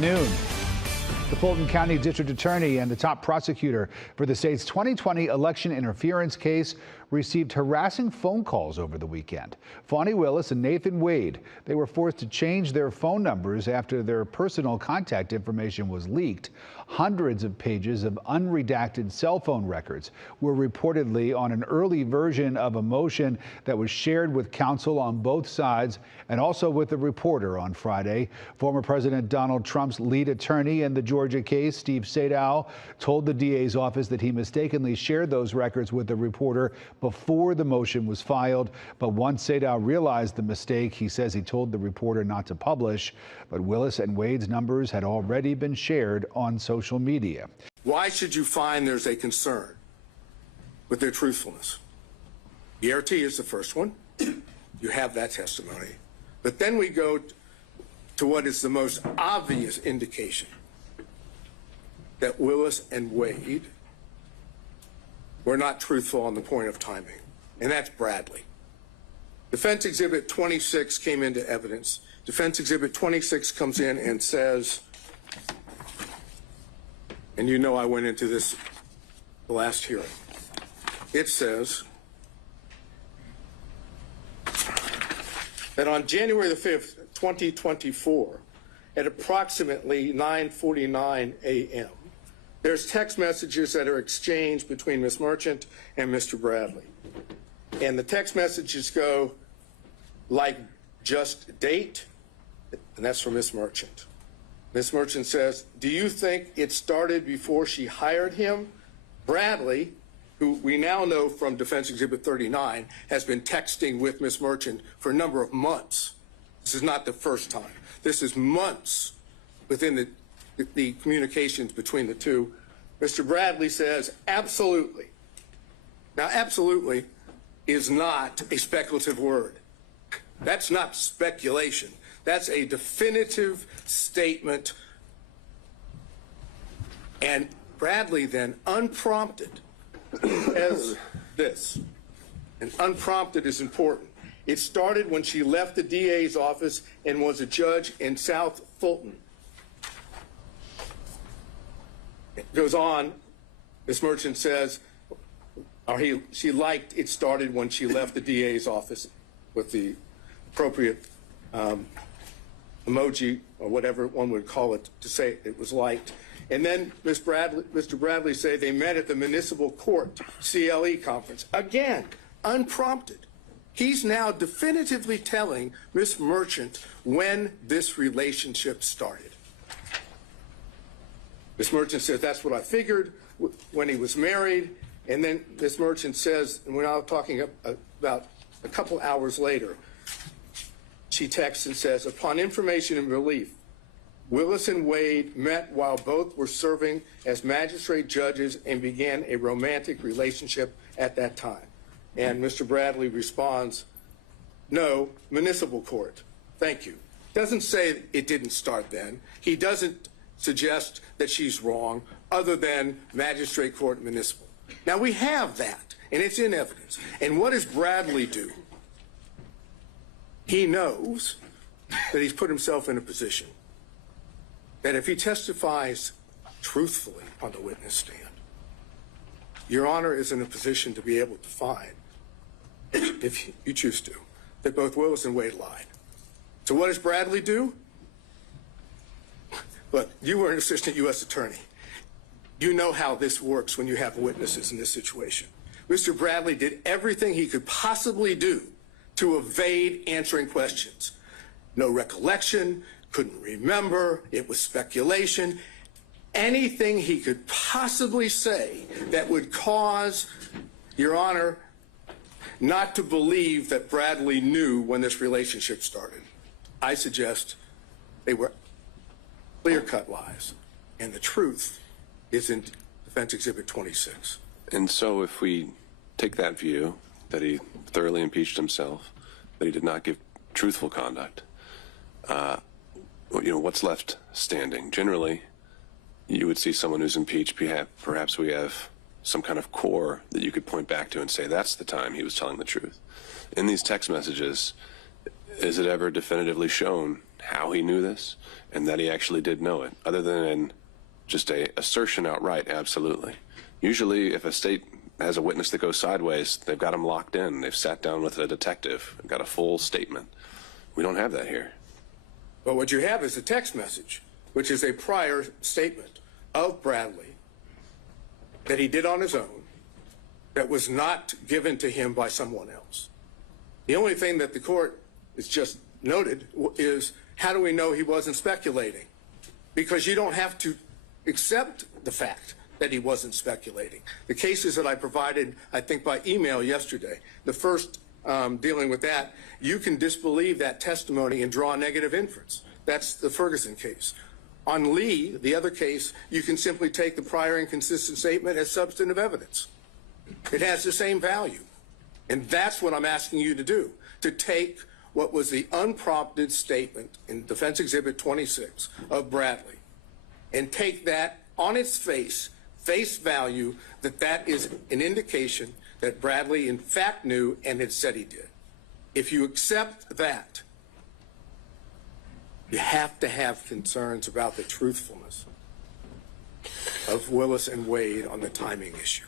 Noon. The Fulton County District Attorney and the top prosecutor for the state's 2020 election interference case received harassing phone calls over the weekend. Fani Willis and Nathan Wade, they were forced to change their phone numbers after their personal contact information was leaked. Hundreds of pages of unredacted cell phone records were reportedly on an early version of a motion that was shared with counsel on both sides and also with a reporter on Friday. Former President Donald Trump's lead attorney in the Georgia case, Steve Sadow, told the DA's office that he mistakenly shared those records with the reporter before the motion was filed. But once Sadow realized the mistake, he says he told the reporter not to publish. But Willis and Wade's numbers had already been shared on social media. Why should you find there's a concern with their truthfulness? ERT is the first one. You have that testimony. But then we go to what is the most obvious indication that Willis and Wade were not truthful on the point of timing, and that's Bradley. Defense Exhibit 26 came into evidence. Defense Exhibit 26 comes in and says, and you know I went into this the last hearing. It says that on January the 5th, 2024, at approximately 9:49 a.m., there's text messages that are exchanged between Ms. Merchant and Mr. Bradley. And the text messages go like, just date, and that's from Ms. Merchant. Ms. Merchant says, do you think it started before she hired him? Bradley, who we now know from Defense Exhibit 39, has been texting with Ms. Merchant for a number of months. This is not the first time. This is months within the communications between the two. Mr. Bradley says, absolutely. Now, absolutely is not a speculative word. That's not speculation. That's a definitive statement. And Bradley then, unprompted, says this. And unprompted is important. It started when she left the DA's office and was a judge in South Fulton. It goes on, Ms. Merchant says, she liked it started when she left the DA's office with the appropriate emoji or whatever one would call it to say it was liked. And then Mr. Bradley say they met at the municipal court CLE conference. Again, unprompted. He's now definitively telling Ms. Merchant when this relationship started. Ms. Merchant says, that's what I figured when he was married. And then Ms. Merchant says, and we're now talking about a couple hours later, she texts and says, upon information and belief, Willis and Wade met while both were serving as magistrate judges and began a romantic relationship at that time. And Mr. Bradley responds, no, municipal court. Thank you. Doesn't say it didn't start then. He doesn't suggest that she's wrong other than magistrate court municipal. Now we have that, and it's in evidence. And what does Bradley do? He knows that he's put himself in a position that if he testifies truthfully on the witness stand, Your Honor is in a position to be able to find, if you choose to, that both Willis and Wade lied. So what does Bradley do? Look, you were an assistant U.S. attorney. You know how this works when you have witnesses in this situation. Mr. Bradley did everything he could possibly do to evade answering questions. No recollection, couldn't remember, it was speculation. Anything he could possibly say that would cause, Your Honor, not to believe that Bradley knew when this relationship started. I suggest they were clear-cut lies, and the truth is in Defense Exhibit 26. And so if we take that view, that he thoroughly impeached himself, that he did not give truthful conduct, what's left standing? Generally, you would see someone who's impeached, perhaps we have some kind of core that you could point back to and say that's the time he was telling the truth. In these text messages, is it ever definitively shown how he knew this and that he actually did know it, other than just a assertion outright, absolutely. Usually, if a state has a witness that goes sideways, they've got him locked in. They've sat down with a detective and got a full statement. We don't have that here. But what you have is a text message, which is a prior statement of Bradley that he did on his own, that was not given to him by someone else. The only thing that the court has just noted is, how do we know he wasn't speculating? Because you don't have to accept the fact that he wasn't speculating. The cases that I provided, I think by email yesterday, the first dealing with that, you can disbelieve that testimony and draw a negative inference. That's the Ferguson case. On Lee, the other case, you can simply take the prior inconsistent statement as substantive evidence. It has the same value. And that's what I'm asking you to do, to take what was the unprompted statement in Defense Exhibit 26 of Bradley and take that on its face value, that that is an indication that Bradley in fact knew and had said he did. If you accept that, you have to have concerns about the truthfulness of Willis and Wade on the timing issue.